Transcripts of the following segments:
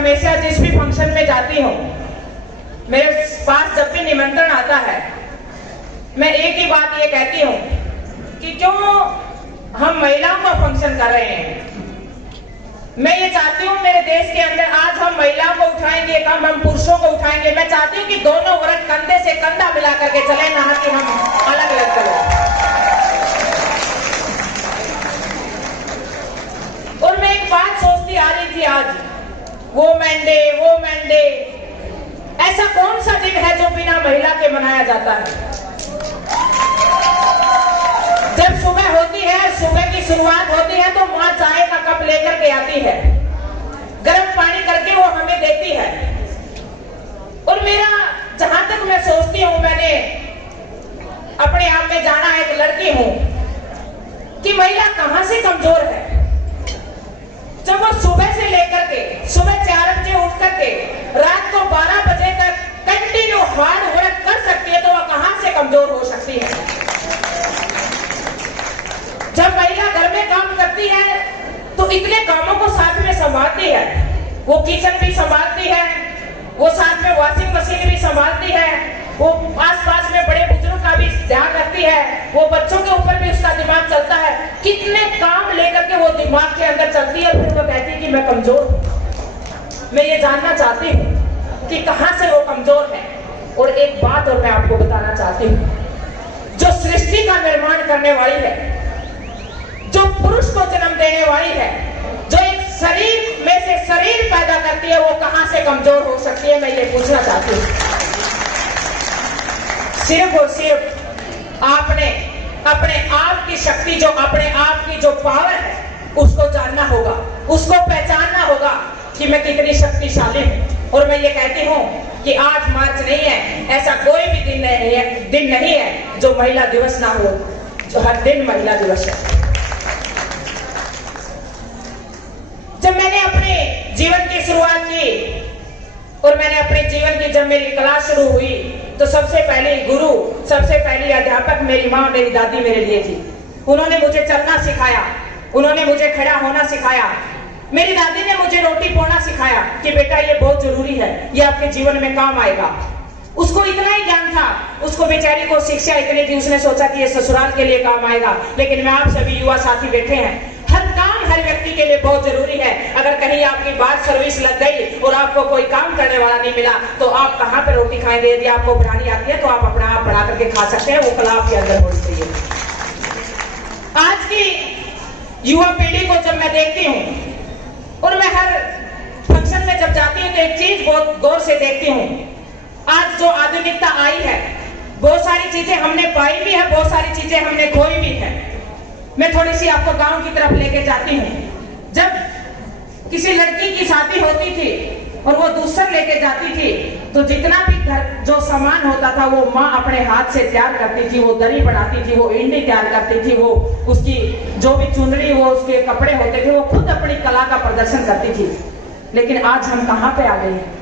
हमेशा जिस भी फंक्शन में जाती हूँ, मेरे पास जब भी निमंत्रण आता है, मैं एक ही बात ये कहती हूँ कि क्यों हम महिलाओं का फंक्शन कर रहे हैं। मैं ये चाहती हूँ मेरे देश के अंदर आज हम महिलाओं को उठाएंगे कम, हम पुरुषों को उठाएंगे। मैं चाहती हूँ कि दोनों वर्ग कंधे से कंधा मिला करके चले, ना कि हम अलग अलग चले। और मैं एक बात सोचती आ रही थी, आज वोमेन डे, ऐसा कौन सा दिन है जो बिना महिला के मनाया जाता है? जब सुबह होती है, सुबह की शुरुआत होती है तो माँ चाय का कप लेकर के आती है, गर्म पानी करके वो हमें देती है। और मेरा जहां तक मैं सोचती हूँ, मैंने अपने आप में जाना, एक लड़की हूं, कि महिला कहां से कमजोर है। जब वो सुबह से लेकर के सुबह 4 बजे उठ करके रात को 12 बजे तक कंटिन्यू हार्ड वर्क कर सकती है, तो वह कहां से कमजोर हो सकती है? जब महिला घर में काम करती है तो इतने कामों को साथ में संभालती है, वो किचन भी संभालती है, वो साथ में वॉशिंग मशीन भी संभालती है, वो आसपास में बड़े बुजुर्ग का भी ध्यान रखती है, वो बच्चों के ऊपर भी उसका दिमाग चलता है। कितने काम लेकर के वो दिमाग के अंदर चलती है, फिर वो कहती है कि मैं कमजोर हूं। मैं ये जानना चाहती हूँ कि कहां से वो कमजोर है। और एक बात और मैं आपको बताना चाहती हूँ, जो सृष्टि का निर्माण करने वाली है, जो पुरुष को जन्म देने वाली है, जो एक शरीर में से शरीर पैदा करती है, वो कहां से कमजोर हो सकती है? मैं ये पूछना चाहती हूँ। सिर्फ और सिर्फ आपने अपने आप की शक्ति, जो अपने आप की जो पावर है, उसको जानना होगा, उसको पहचानना होगा कि मैं कितनी शक्तिशाली हूं। और मैं ये कहती हूं कि आज मार्च नहीं है, ऐसा कोई भी दिन नहीं है जो महिला दिवस ना हो, जो हर दिन महिला दिवस है। जब मैंने अपने जीवन की शुरुआत की और मैंने अपने जीवन की जब मेरी क्लास शुरू हुई, तो सबसे पहले गुरु, सबसे पहली अध्यापक मेरी माँ, मेरी दादी मेरे लिए थी। उन्होंने मुझे चलना सिखाया, उन्होंने मुझे खड़ा होना सिखाया। मेरी दादी ने मुझे रोटी पोना सिखाया कि बेटा ये बहुत जरूरी है, ये आपके जीवन में काम आएगा। उसको इतना ही ज्ञान था, उसको बेचारी को शिक्षा इतनी थी, उसने सोचा कि ये ससुराल के लिए काम आएगा। लेकिन मैं आप सभी युवा साथी बैठे हैं, हर काम हर व्यक्ति के लिए बहुत जरूरी है। अगर कहीं आपकी बात सर्विस लग गई और आपको कोई काम करने वाला नहीं मिला, तो आप कहां पे रोटी खाएंगे? यदि आपको बनानी आती है तो आप अपना आप बना करके खा सकते हैं, वो कला आपके अंदर होनी चाहिए। आज की युवा पीढ़ी को जब मैं देखती हूँ और मैं हर फंक्शन में जब जाती हूँ, तो एक चीज बहुत गौर से देखती हूँ। आज जो आधुनिकता आई है, बहुत सारी चीजें हमने पाई भी है, बहुत सारी चीजें हमने खोई भी है। मैं थोड़ी सी आपको गांव की तरफ लेके जाती हूँ। जब किसी लड़की की शादी होती थी और वो दूसर लेके जाती थी, तो जितना भी घर जो सामान होता था वो माँ अपने हाथ से तैयार करती थी। वो दरी बनाती थी, वो इंडी तैयार करती थी, वो उसकी जो भी चुनरी, वो उसके कपड़े होते थे, वो खुद अपनी कला का प्रदर्शन करती थी। लेकिन आज हम कहाँ पे आ गए हैं?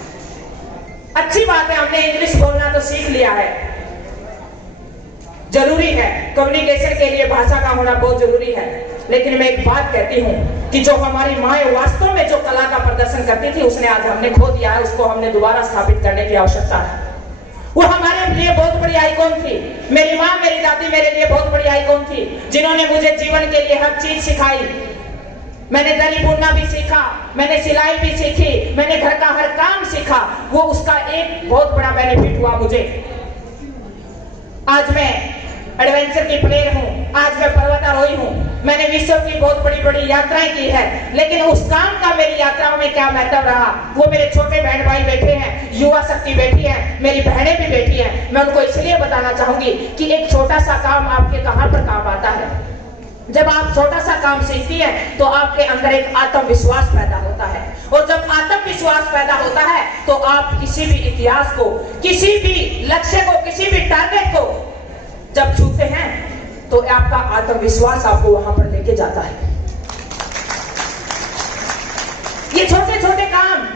अच्छी बात है, हमने इंग्लिश बोलना तो सीख लिया है, जरूरी है, कम्युनिकेशन के लिए भाषा का होना बहुत जरूरी है। लेकिन मैं एक बात कहती हूँ कि जो हमारी माँ वास्तव में जो कला का प्रदर्शन करती थी, उसने आज हमने खो दिया है, उसको हमने दोबारा स्थापित करने की आवश्यकता है। वो हमारे लिए बहुत बड़ी आइकॉन थी। मेरी माँ, मेरी दादी मेरे लिए बहुत बड़ी आइकॉन थी, जिन्होंने मुझे जीवन के लिए हर चीज सिखाई। मैंने दरी बुनना भी सीखा, मैंने सिलाई भी सीखी, मैंने घर का हर काम सीखा। वो उसका एक बहुत बड़ा बेनिफिट हुआ मुझे। आज मैं एडवेंचर की प्लेयर हूँ, आज मैं पर्वतारोही हूँ, मैंने विश्व की बहुत बड़ी बड़ी यात्राएं की है। लेकिन उस काम का मेरी यात्राओं में क्या महत्व रहा, वो मेरे छोटे बहन भाई बैठे हैं, युवा शक्ति बैठी है, मेरी बहनें भी बैठी हैं। मैं उनको इसलिए बताना चाहूंगी कि एक छोटा सा काम आपके कहां पर काम आता है। जब आप छोटा सा काम सीखती है तो आपके अंदर एक आत्मविश्वास पैदा होता है, और जब आत्मविश्वास पैदा होता है तो आप किसी भी इतिहास को, किसी भी लक्ष्य को, किसी भी टारगेट को जब छूते हैं तो आपका आत्मविश्वास आपको वहां पर लेके जाता है। ये छोटे छोटे काम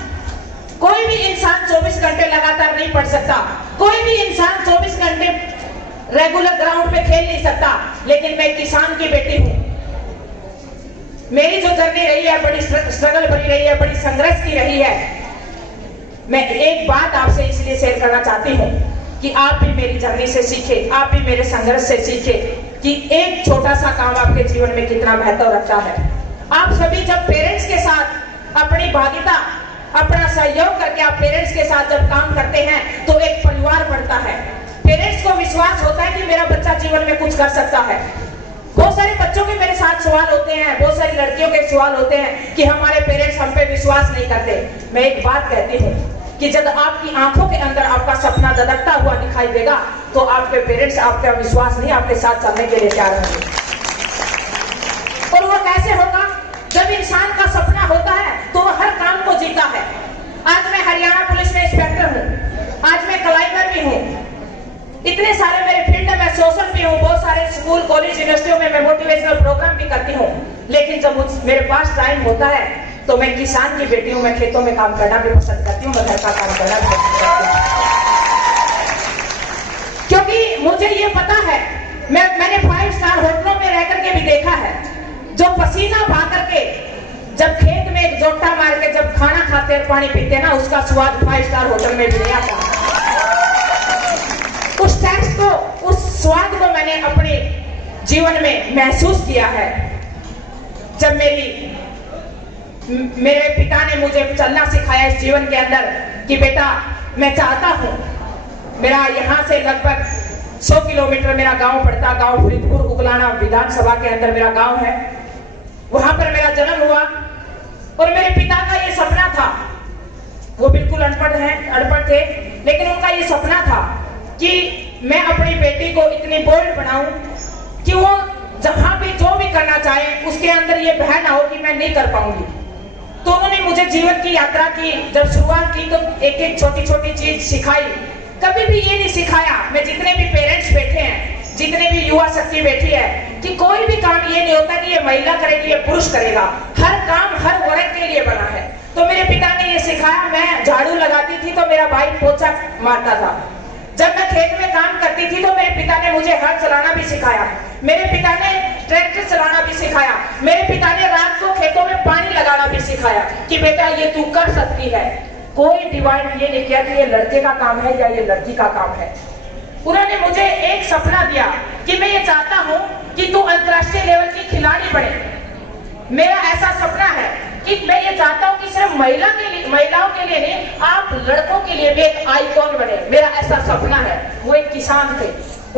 कोई भी इंसान 24 घंटे लगातार नहीं पढ़ सकता, कोई भी इंसान 24 घंटे रेगुलर ग्राउंड पे खेल नहीं सकता। लेकिन मैं किसान की बेटी हूं, मेरी जो जर्नी रही है बड़ी स्ट्रगल भरी रही है, बड़ी संघर्ष की रही है। मैं एक बात आपसे इसलिए शेयर करना चाहती हूँ कि आप भी मेरी जर्नी से सीखे, आप भी मेरे संघर्ष से सीखे कि एक छोटा सा काम आपके जीवन में कितना महत्व रखता है। आप सभी जब पेरेंट्स के साथ अपनी भागीदारी, अपना सहयोग करके आप पेरेंट्स के साथ जब काम करते हैं तो एक परिवार बढ़ता है। पेरेंट्स को विश्वास होता है कि मेरा बच्चा जीवन में कुछ कर सकता है। बहुत सारे बच्चों के मेरे साथ सवाल होते हैं, बहुत सारी लड़कियों के सवाल होते हैं कि हमारे पेरेंट्स हम पे विश्वास नहीं करते। मैं एक बात कहती हूँ कि जब आपकी आंखों के अंदर आपका सपना धधकता हुआ दिखाई देगा तो आपके पेरेंट्स आपका विश्वास नहीं, आपके साथ चलने के लिए तैयार होंगे। और वो कैसे होगा? जब इंसान का सपना होता है तो वो हर काम को जीता है। आज मैं हरियाणा पुलिस में इंस्पेक्टर हूँ, आज मैं क्लाइंबर भी हूँ, इतने सारे मेरे फील्ड में सोशल भी हूँ, बहुत सारे स्कूल कॉलेज यूनिवर्सिटियों में मैं मोटिवेशनल प्रोग्राम भी करती हूँ। लेकिन जब मेरे पास टाइम होता है तो मैं किसान की बेटी हूँ, मैं खेतों में काम करना भी पसंद करती हूँ, मैं घर का काम करना भी पसंद करती हूँ। क्योंकि मुझे ये पता है, मैंने 5 स्टार होटलों में रह करके भी देखा है, जो पसीना बहा करके जब खेत में एक जोटा मार के जब खाना खाते और पानी पीते ना, उसका स्वाद 5 स्टार होटल में भी नहीं आता। उस टेस्ट को, उस स्वाद को मैंने अपने जीवन में महसूस किया है जब मेरे पिता ने मुझे चलना सिखाया इस जीवन के अंदर कि बेटा मैं चाहता हूं, मेरा यहाँ से लगभग 100 किलोमीटर मेरा गांव पड़ता, गांव फरीदपुर उगलाना विधानसभा के अंदर मेरा गांव है, वहां पर मेरा जन्म हुआ। और मेरे पिता का ये सपना था, वो बिल्कुल अनपढ़ थे, लेकिन उनका ये सपना था कि मैं अपनी बेटी को इतनी बोल्ड बनाऊं कि वो जहां भी जो भी करना चाहे उसके अंदर ये भय ना हो कि मैं नहीं कर पाऊंगी। तो उन्होंने मुझे जीवन की यात्रा की जब शुरुआत की तो एक एक छोटी छोटी चीज सिखाई। कभी भी ये नहीं सिखाया, मैं जितने भी पेरेंट्स बैठे हैं, जितने भी युवा शक्ति बैठी है, कि कोई भी काम ये नहीं होता कि ये महिला करेगी, ये पुरुष करेगा। हर काम हर वर्ग के लिए बना है। तो मेरे पिता ने ये सिखाया। मैं झाड़ू लगाती थी तो मेरा भाई पोछा मारता था। जब मैं खेत में काम करती थी तो मेरे पिता ने मुझे हल चलाना भी सिखाया, मेरे पिता ने ट्रैक्टर चलाना भी सिखाया, मेरे पिता ने रात को खेतों में पानी लगाना भी सिखाया कि बेटा ये तू कर सकती है। कोई डिवाइड ये नहीं किया कि ये लड़के का काम है या ये लड़की का काम है। उन्होंने मुझे एक सपना दिया कि मैं ये चाहता हूं कि तू अंतर्राष्ट्रीय लेवल की खिलाड़ी बने। मेरा ऐसा सपना है कि मैं ये चाहता हूं कि सिर्फ महिलाओं के लिए नहीं, आप लड़कों के लिए भी एक आइकॉन बने। मेरा ऐसा सपना है। वो एक किसान थे,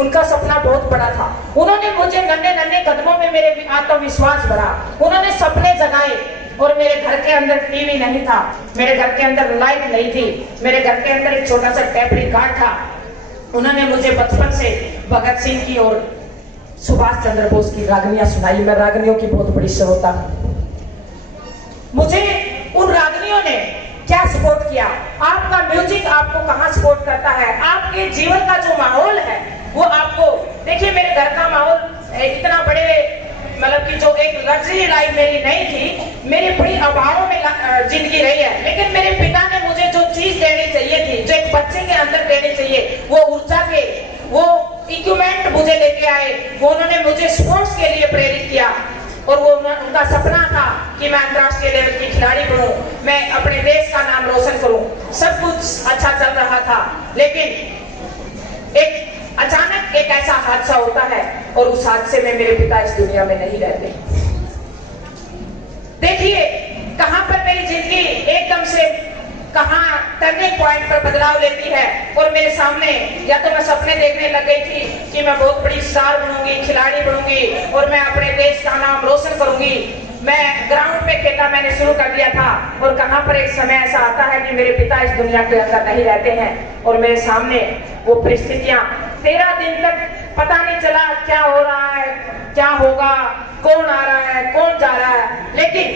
उनका सपना बहुत बड़ा था। उन्होंने मुझे नन्हे नन्हे कदमों में मेरे आत्मविश्वास बढ़ा, उन्होंने सपने जगाए। और मेरे घर के अंदर टीवी नहीं था, मेरे घर के अंदर लाइट नहीं थी, मेरे घर के अंदर एक छोटा सा टेप रिकॉर्ड था। उन्होंने मुझे बचपन से भगत सिंह की और सुभाष चंद्र बोस की रागनियां सुनाई। मैं रागनियों की बहुत बड़ी श्रोता हूं। मुझे उन रागनियों ने क्या सपोर्ट किया? आपका म्यूजिक आपको कहां सपोर्ट करता है? आपके जीवन का जो माहौल है वो आपको, देखिए मेरे घर का माहौल इतना बड़े मतलब कि जो एक लग्जरी लाइफ मेरी नहीं थी, मेरी बड़ी अभावों में जिंदगी रही है। लेकिन मेरे पिता ने मुझे जो चीज देनी चाहिए थी, जो एक बच्चे के अंदर देनी चाहिए, वो ऊर्जा के वो इक्विपमेंट मुझे लेके आए। वो उन्होंने मुझे स्पोर्ट्स के लिए प्रेरित किया। और वो उनका सपना था कि मैं अंतर्राष्ट्रीय लेवल की खिलाड़ी बनूं, मैं अपने देश का नाम रोशन करूं। सब कुछ अच्छा चल रहा था, लेकिन एक अचानक एक ऐसा हादसा होता है और उस हादसे में मेरे पिता इस दुनिया में नहीं रहते। देखिए कहां पर मेरी जिंदगी एकदम से कहां टर्निंग पॉइंट पर बदलाव लेती है। और मेरे सामने या तो मैं सपने देखने लग गई थी कि मैं बहुत बड़ी स्टार बनूंगी, खिलाड़ी बनूंगी और मैं अपने देश का नाम रोशन करूंगी। मैं ग्राउंड पे खेलना मैंने शुरू कर दिया था। और कहां पर एक समय ऐसा आता है कि मेरे पिता इस दुनिया के अंदर नहीं रहते हैं और मेरे सामने वो परिस्थितियां। 13 दिन तक पता नहीं चला क्या हो रहा है, क्या होगा, कौन आ रहा है, कौन जा रहा है। लेकिन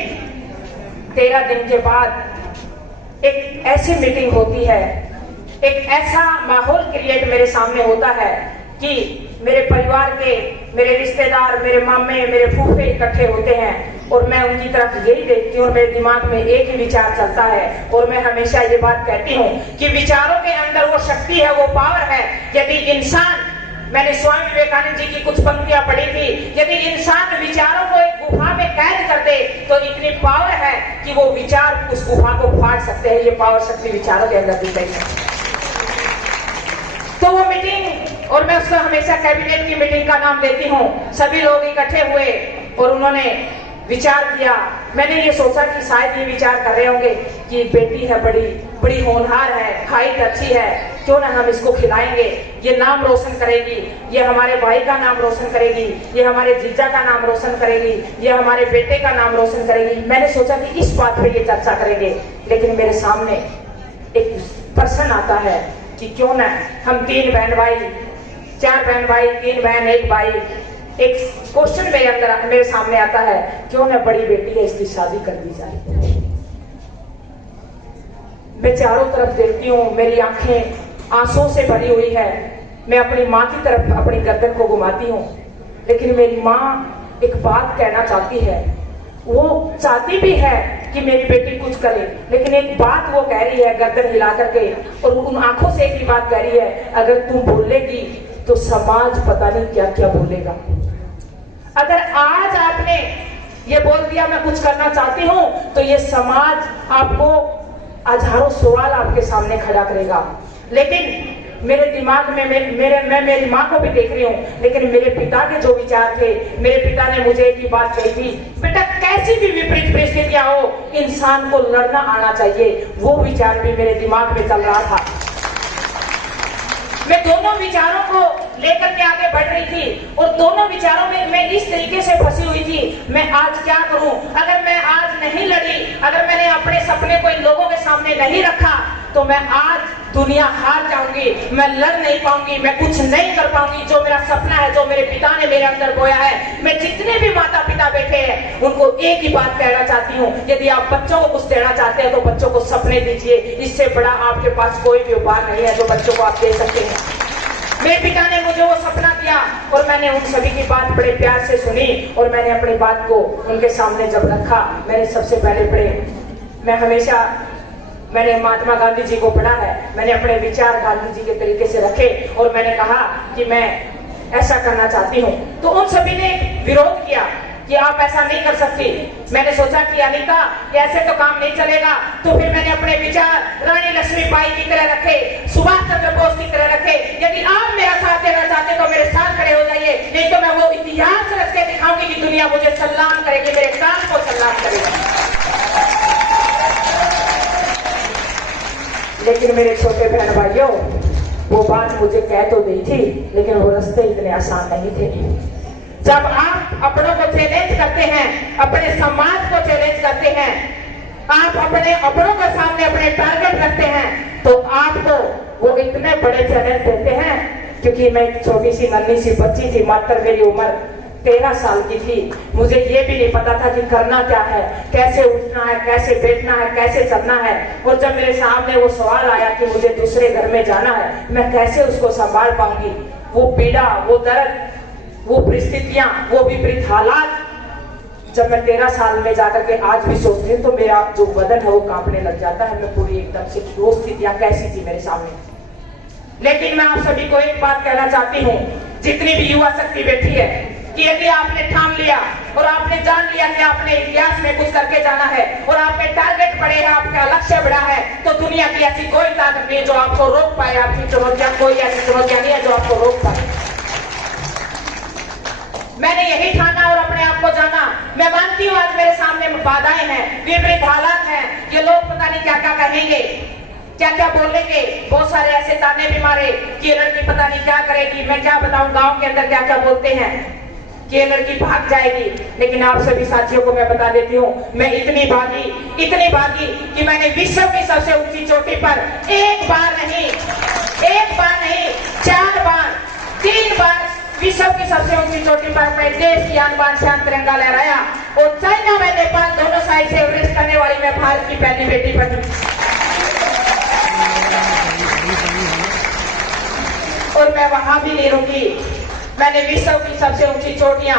13 दिन के बाद एक ऐसी मीटिंग होती है, एक ऐसा माहौल क्रिएट मेरे सामने होता है कि मेरे परिवार के, मेरे रिश्तेदार, मेरे मामे, मेरे फूफे इकट्ठे होते हैं और मैं उनकी तरफ यही देखती हूँ और मेरे दिमाग में एक ही विचार चलता है। और मैं हमेशा ये बात कहती हूँ कि विचारों के अंदर वो शक्ति है, वो पावर है। यदि इंसान मैंने स्वामी विवेकानंद जी की कुछ पंक्तियां पढ़ी थी, यदि इंसान विचारों को एक गुफा में कैद कर दे तो इतनी पावर है कि वो विचार उस गुफा को फाड़ सकते हैं। ये पावर शक्ति विचारों के अंदर दी गई है। तो वो मीटिंग, और मैं उसको हमेशा कैबिनेट की मीटिंग का नाम देती हूँ, सभी लोग इकट्ठे हुए और उन्होंने विचार किया। मैंने ये सोचा कि शायद ये विचार कर रहे होंगे कि बेटी है, बड़ी होनहार है, हाइट अच्छी है, क्यों ना हम इसको खिलाएंगे, ये नाम रोशन करेगी, ये हमारे भाई का नाम रोशन करेगी, ये हमारे जीजा का नाम रोशन करेगी, ये हमारे बेटे का नाम रोशन करेगी। मैंने सोचा कि इस बात पे ये चर्चा करेंगे, लेकिन मेरे सामने एक प्रश्न आता है कि क्यों ना हम 3 बहन भाई, 4 बहन भाई, 3 बहन 1 भाई, एक क्वेश्चन मेरे सामने आता है, क्यों ना बड़ी बेटी है इसकी शादी कर दी जाए। मैं चारों तरफ देखती हूँ, मेरी आंखें आंसुओं से भरी हुई है। मैं अपनी माँ की तरफ अपनी गर्दन को घुमाती हूँ, लेकिन मेरी माँ एक बात कहना चाहती है। वो चाहती भी है कि मेरी बेटी कुछ करे, लेकिन एक बात वो कह रही है गर्दन हिला करके, और उन आंखों से एक ही बात कह रही है, अगर तुम बोलेगी तो समाज पता नहीं क्या क्या बोलेगा। अगर आज आपने ये बोल दिया मैं कुछ करना चाहती हूँ, तो ये समाज आपको हजारों सवाल आपके सामने खड़ा करेगा। लेकिन मेरे दिमाग में मैं मेरी माँ को भी देख रही हूँ, लेकिन मेरे पिता के जो विचार थे, मेरे पिता ने मुझे एक ही बात कही थी, बेटा कैसी भी विपरीत परिस्थितियां हो, इंसान को लड़ना आना चाहिए। वो विचार भी मेरे दिमाग में चल रहा था। मैं दोनों विचारों को लेकर के आगे बढ़ रही थी, और दोनों विचारों में मैं इस तरीके से फंसी हुई थी, मैं आज क्या करूं? अगर मैं आज नहीं लड़ी, अगर मैंने अपने सपने को इन लोगों के सामने नहीं रखा, तो मैं आज दुनिया हार जाऊंगी, मैं लड़ नहीं पाऊंगी, मैं कुछ नहीं कर पाऊंगी। जो मेरा सपना है, जो मेरे पिता ने मेरे अंदर बोया है, मैं जितने भी माता पिता बैठे हैं उनको एक ही बात कहना चाहती हूँ, यदि आप बच्चों को कुछ देना चाहते हैं तो बच्चों को सपने दीजिए। इससे बड़ा आपके पास कोई भी उपाय नहीं है जो बच्चों को आप दे सकते हैं। मेरे पिता ने मुझे वो सपना दिया, और मैंने उन सभी की बात बड़े प्यार से सुनी, और मैंने अपनी बात को उनके सामने जब रखा, मैंने सबसे पहले मैंने महात्मा गांधी जी को पढ़ा है, मैंने अपने विचार गांधी जी के तरीके से रखे, और मैंने कहा कि मैं ऐसा करना चाहती हूँ। तो उन सभी ने विरोध किया कि आप ऐसा नहीं कर सकती। मैंने सोचा कि अनीता ऐसे तो काम नहीं चलेगा, तो फिर मैंने अपने विचार रानी लक्ष्मीबाई की तरह रखे, सुभाष चंद्र बोस की तरह रखे। यदि आप मेरा साथ देना चाहते तो मेरे साथ खड़े हो जाइए, नहीं तो मैं वो इतिहास रख के दिखाऊंगी कि दुनिया मुझे सलाम करेगी, मेरे काम को सलाम करेगी। लेकिन मेरे छोटे बहन भाइयों, वो बात मुझे कह तो दी थी, लेकिन वो रास्ते इतने आसान नहीं थे। जब आप अपनों को चैलेंज करते हैं, अपने समाज को चैलेंज करते हैं, आप अपने अपनों के सामने अपने टारगेट रखते हैं, तो आपको वो इतने बड़े चैलेंज देते हैं। क्योंकि मैं छोटी सी नन्ही सी बच्ची थी, मात्र मेरी उम्र 13 साल की थी, मुझे ये भी नहीं पता था कि करना क्या है, कैसे उठना है, कैसे बैठना है, कैसे चलना है। और जब मेरे सामने वो सवाल आया कि मुझे दूसरे घर में जाना है, मैं कैसे उसको संभाल पाऊंगी, वो पीड़ा, वो दर्द, वो परिस्थितियां, वो विपरीत हालात, जब मैं 13 साल में जाकर के आज भी सोचती हूँ तो मेरा जो बदन है वो कांपने लग जाता है। मैं पूरी एकदम से वो स्थितियां कैसी थी मेरे सामने। लेकिन मैं आप सभी को एक बात कहना चाहती हूँ, जितनी भी युवा शक्ति बैठी है, कि यदि आपने ठान लिया और आपने जान लिया कि आपने इतिहास में कुछ करके जाना है, और आपके टारगेट बड़े हैं, आपका लक्ष्य बड़ा है, तो दुनिया की ऐसी कोई ताकत नहीं है जो आपको रोक पाए। आपकी चुनौतियां, कोई ऐसी चुनौतियां नहीं है जो आपको रोक पाए। मैंने यही ठाना और अपने आप को जाना। मैं मानती हूँ आज मेरे सामने बाधाएं हैं, विपरीत हालात हैं, ये लोग पता नहीं क्या क्या कहेंगे, क्या क्या बोलेंगे। बहुत सारे ऐसे ताने भी मारे कि ये लड़की पता नहीं क्या करेगी। मैं क्या बताऊं गांव के अंदर क्या क्या बोलते हैं कि ये लड़की भाग जाएगी। लेकिन आप सभी साथियों को मैं बता देती हूँ, मैं इतनी भागी कि मैंने विश्व की सबसे ऊंची चोटी पर एक बार नहीं 4 बार 3 बार विश्व की सबसे ऊंची चोटी पर मैं देश की आन बान शान तिरंगा लहराया। और चाइना में नेपाल दोनों साइड से एवरेस्ट करने वाली मैं भारत की पहली बेटी बनी। और मैं वहां भी नहीं रुकी, मैंने विश्व की सबसे ऊंची चोटियां,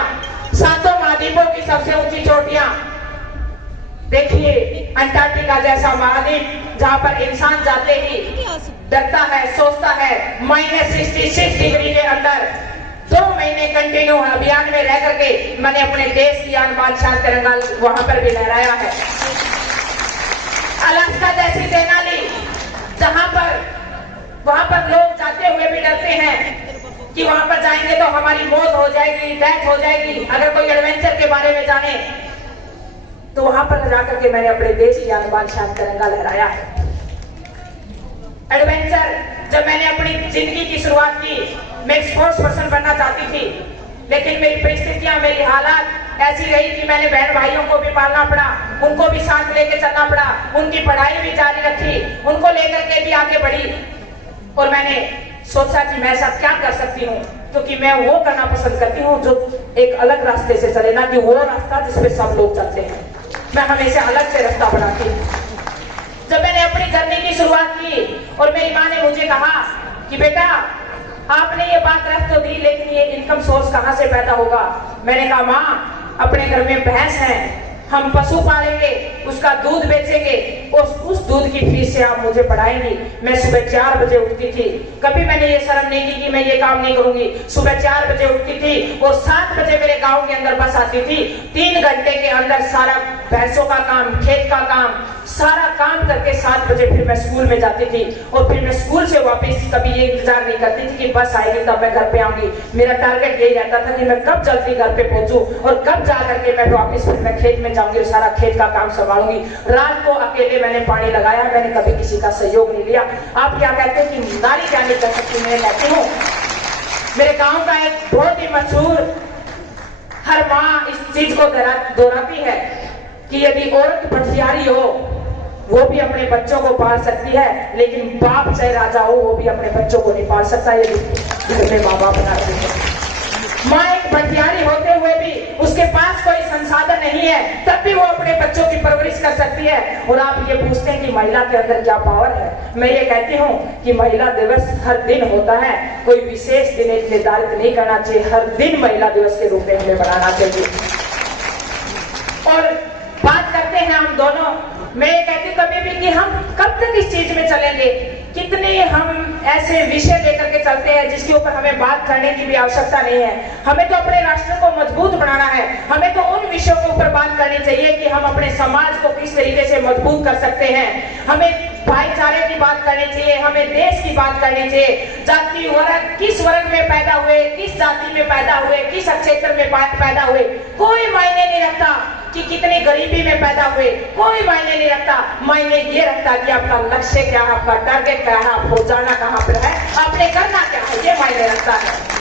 7 महाद्वीपों की सबसे ऊंची चोटियां देखिए, अंटार्कटिका जैसा महाद्वीप जहाँ पर इंसान जाते ही डरता है, सोचता है। -66 डिग्री के अंदर 2 महीने कंटिन्यू अभियान में रह करके मैंने अपने देश की आन बान शान तिरंगा वहां पर भी लहराया है। अलास्का जैसी देनाली जहां पर वहां पर लोग जाते हुए भी डरते हैं कि वहां पर जाएंगे तो हमारी मौत हो जाएगी, डेथ हो जाएगी। अगर कोई एडवेंचर के बारे में जाने तो वहां पर जाकर के मैंने अपने देश की आन बान शान तिरंगा लहराया है। एडवेंचर जब मैंने अपनी जिंदगी की शुरुआत की, मैं एक स्पोर्ट्स पर्सन बनना चाहती थी, लेकिन मेरी परिस्थितियां, मेरी हालात ऐसी रही कि मैंने बहन भाइयों को भी पालना पड़ा, उनको भी साथ लेके चलना पड़ा, उनकी पढ़ाई भी जारी रखी, उनको लेकर के भी आगे बढ़ी। और मैंने सोचा कि मैं ऐसा क्या कर सकती हूँ, क्योंकि मैं वो करना पसंद करती हूँ जो एक अलग रास्ते से चले, ना कि वो रास्ता जिसपे सब लोग चलते हैं। मैं हमेशा अलग से रास्ता बनाती हूँ। जब मैंने अपनी जर्नी की शुरुआत की और मेरी माँ ने मुझे कहा कि बेटा आपने ये बात रख तो दी, लेकिन ये इनकम सोर्स कहाँ से पैदा होगा। मैंने कहा माँ, अपने घर में भैंस है, हम पशु पालेंगे, उसका दूध बेचेंगे, उस दूध की फीस से आप मुझे पढ़ाएंगी। मैं सुबह 4 बजे उठती थी, कभी मैंने ये शर्म नहीं की कि मैं ये काम नहीं करूंगी। सुबह 4 बजे उठती थी और 7 बजे मेरे गांव के अंदर बस आती थी। 3 घंटे के अंदर सारा भैंसों का काम, खेत का काम, सारा काम करके 7 बजे फिर मैं स्कूल में जाती थी। और फिर मैं स्कूल से वापस कभी ये इंतजार नहीं करती थी कि बस आएगी तब मैं घर पे आऊंगी। मेरा टारगेट यही रहता था कि मैं कब जल्दी घर पे पहुंचूं और कब जा करके मैं वापस फिर मैं खेत में जाऊंगी और सारा खेत का काम संभालूंगी। रात को अकेले मैंने पानी लगाया, मैंने कभी किसी का सहयोग नहीं लिया। आप क्या कहते हैं कि नारी क्या नहीं कर सकती, मैं कहती हूँ। मेरे गांव का एक बहुत ही मशहूर, हर माँ इस चीज को दोहराती है कि यदि औरत भटियारी हो वो भी अपने बच्चों को पाल सकती है, लेकिन बाप चाहे राजा हो वो भी अपने बच्चों को नहीं पाल सकता। ये अपने माँ बाप बना रहे हैं। माँ एक भटियारी होते हुए भी उसके पास कोई संसाधन नहीं है, तब भी वो अपने बच्चों की परवरिश कर सकती है। और आप ये पूछते हैं कि महिला के अंदर क्या पावर है। मैं ये कहती हूँ कि महिला दिवस हर दिन होता है, कोई विशेष दिन निर्धारित नहीं करना चाहिए। हर दिन महिला दिवस के रूप में हमें बनाना चाहिए। और बात करते हैं हम दोनों, मैं ये कहती कभी भी कि हम कब तक इस चीज में चलेंगे। कितने हम ऐसे विषय लेकर के चलते हैं जिसके ऊपर हमें बात करने की भी आवश्यकता नहीं है। हमें तो अपने राष्ट्र को मजबूत बनाना है। हमें तो उन विषयों के ऊपर बात करनी चाहिए कि हम अपने समाज को किस तरीके से मजबूत कर सकते हैं। हमें भाईचारे की बात करनी चाहिए, हमें देश की बात करनी चाहिए। जाति वर्ग, किस वर्ग में पैदा हुए, किस जाति में पैदा हुए, किस क्षेत्र में पैदा हुए, कोई मायने नहीं रखता। कि कितनी गरीबी में पैदा हुए, कोई मायने नहीं रखता। मायने ये रखता कि आपका लक्ष्य क्या है, आपका टारगेट क्या है, आपको जाना कहाँ पर है, आपने करना क्या है, ये मायने रखता है।